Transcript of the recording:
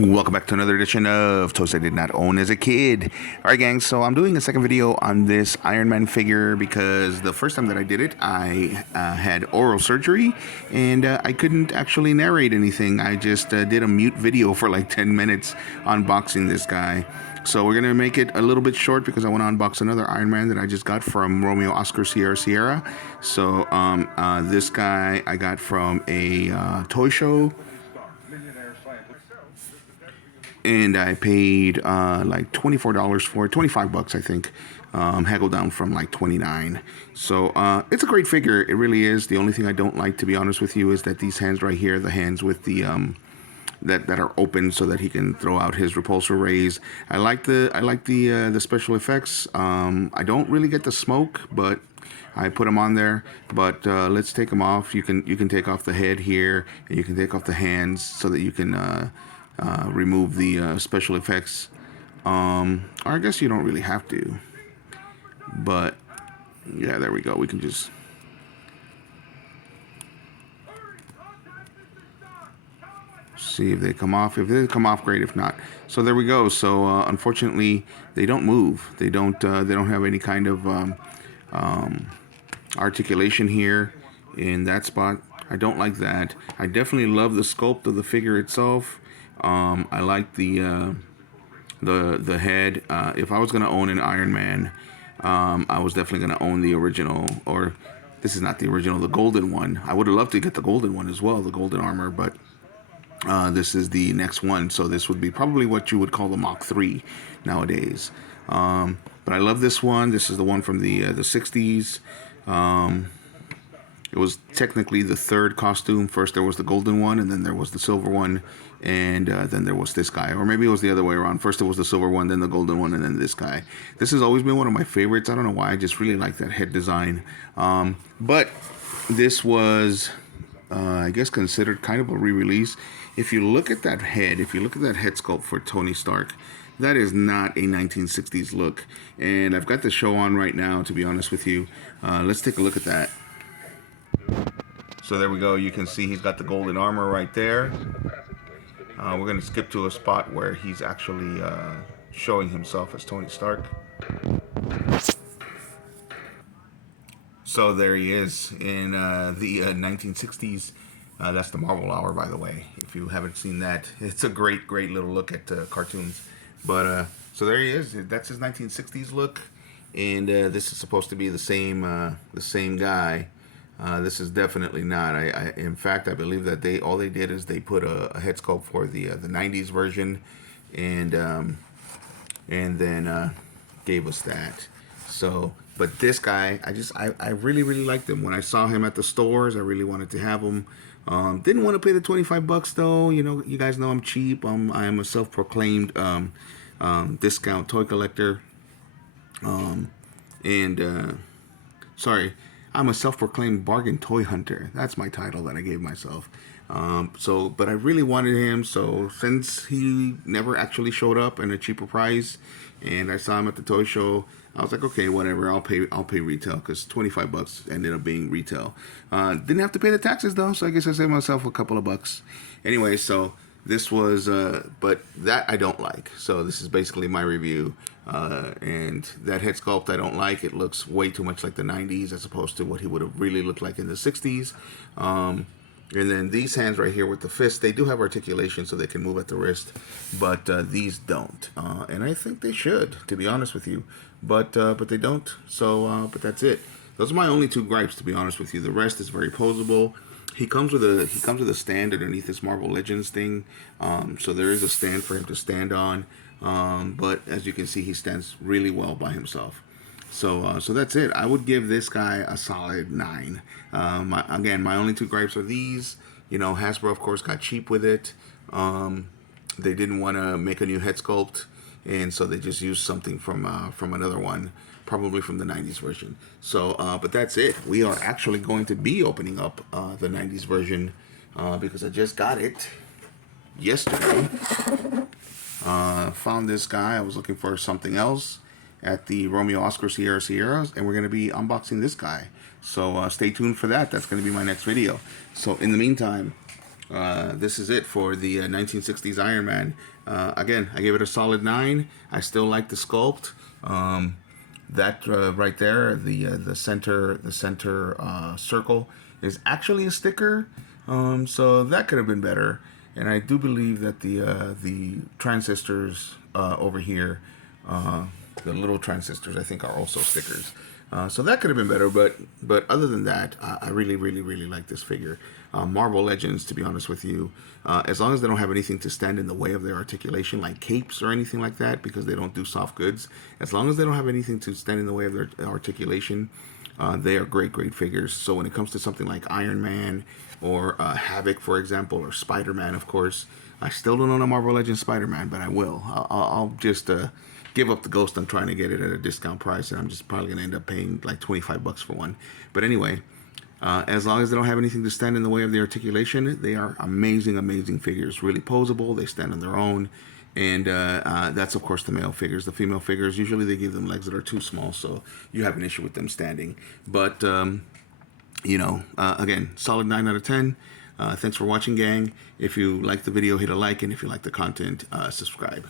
Welcome back to another edition of Toys I Did Not Own as a Kid. Alright gang, so I'm doing a second video on this Iron Man figure because the first time that I did it, I had oral surgery and I couldn't actually narrate anything. I just did a mute video for like 10 minutes unboxing this guy. So we're going to make it a little bit short because I want to unbox another Iron Man that I just got from Romeo Oscar Sierra Sierra. So this guy I got from a toy show. And I paid like $24 for it, 25 bucks I think, haggled down from like 29. So it's a great figure, it really is. The only thing I don't like, to be honest with you, is that these hands right here, the hands with the that are open so that he can throw out his repulsor rays. I like the special effects. I don't really get the smoke, but I put them on there. But let's take them off. You can take off the head here, and you can take off the hands so that you can remove the special effects. Or I guess you don't really have to. But yeah, there we go. We can just see if they come off. If they come off, great. If not, so there we go. So unfortunately, they don't move. They don't have any kind of articulation here in that spot. I don't like that. I definitely love the sculpt of the figure itself. I like the head. If I was gonna own an Iron Man, I was definitely gonna own the original, or this is not the original, the golden one. I would have loved to get the golden one as well, the golden armor, but this is the next one, so this would be probably what you would call the Mach 3 nowadays. But I love this one. This is the one from the 60s. It was technically the third costume. First there was the golden one, and then there was the silver one, and then there was this guy. Or maybe it was the other way around. First it was the silver one, then the golden one, and then this guy. This has always been one of my favorites. I don't know why. I just really like that head design. But this was, I guess, considered kind of a re-release. If you look at that head, if you look at that head sculpt for Tony Stark, that is not a 1960s look. And I've got the show on right now, to be honest with you. Let's take a look at that. So there we go. You can see he's got the golden armor right there. We're going to skip to a spot where he's actually showing himself as Tony Stark. So there he is in the 1960s. That's the Marvel Hour, by the way. If you haven't seen that, it's a great little look at cartoons. But so there he is. That's his 1960s look, and this is supposed to be the same guy. This is definitely not. In fact, I believe that all they did is they put a head sculpt for the 90s version, and then gave us that. So, but this guy, I really liked him. When I saw him at the stores, I really wanted to have him. Didn't want to pay the 25 bucks though. You know, you guys know I'm cheap. I am a self-proclaimed discount toy collector. Sorry, I'm a self-proclaimed bargain toy hunter. That's my title that I gave myself. But I really wanted him. So since he never actually showed up in a cheaper price, and I saw him at the toy show, I was like, okay, whatever. I'll pay retail, because 25 bucks ended up being retail. Didn't have to pay the taxes though, so I guess I saved myself a couple of bucks. Anyway, so this was, but that I don't like. So this is basically my review. And that head sculpt I don't like. It looks way too much like the 90s as opposed to what he would have really looked like in the 60s. And then these hands right here with the fist, they do have articulation so they can move at the wrist, but these don't. And I think they should, to be honest with you, but they don't. So, but that's it. Those are my only two gripes, to be honest with you. The rest is very posable. He comes with a stand underneath this Marvel Legends thing, so there is a stand for him to stand on. But as you can see, he stands really well by himself. So that's it. I would give this guy a solid 9. Again, my only two gripes are these. You know, Hasbro, of course, got cheap with it. They didn't want to make a new head sculpt, and so they just used something from another one, probably from the 90s version. So, but that's it. We are actually going to be opening up the 90s version because I just got it yesterday. Found this guy. I was looking for something else at the Romeo Oscar Sierra Sierras, and we're going to be unboxing this guy. So stay tuned for that. That's going to be my next video. So in the meantime, This is it for the 1960s Iron Man. Again, I gave it a solid 9. I still like the sculpt. That right there, the center circle is actually a sticker. So that could have been better. And I do believe that the transistors over here, the little transistors, I think are also stickers. So that could have been better, but other than that, I really, really, really like this figure. Marvel Legends, to be honest with you, as long as they don't have anything to stand in the way of their articulation, like capes or anything like that, because they don't do soft goods. As long as they don't have anything to stand in the way of their articulation, they are great, great figures. So when it comes to something like Iron Man or Havoc, for example, or Spider-Man, of course, I still don't own a Marvel Legends Spider-Man, but I will. I'll just give up the Ghost. I'm trying to get it at a discount price, and I'm just probably gonna end up paying like 25 bucks for one. But anyway, as long as they don't have anything to stand in the way of the articulation, they are amazing, amazing figures. Really posable. They stand on their own. And that's, of course, the male figures. The female figures, usually they give them legs that are too small, so you have an issue with them standing. But, again, solid 9 out of 10. Thanks for watching, gang. If you like the video, hit a like. And if you like the content, subscribe.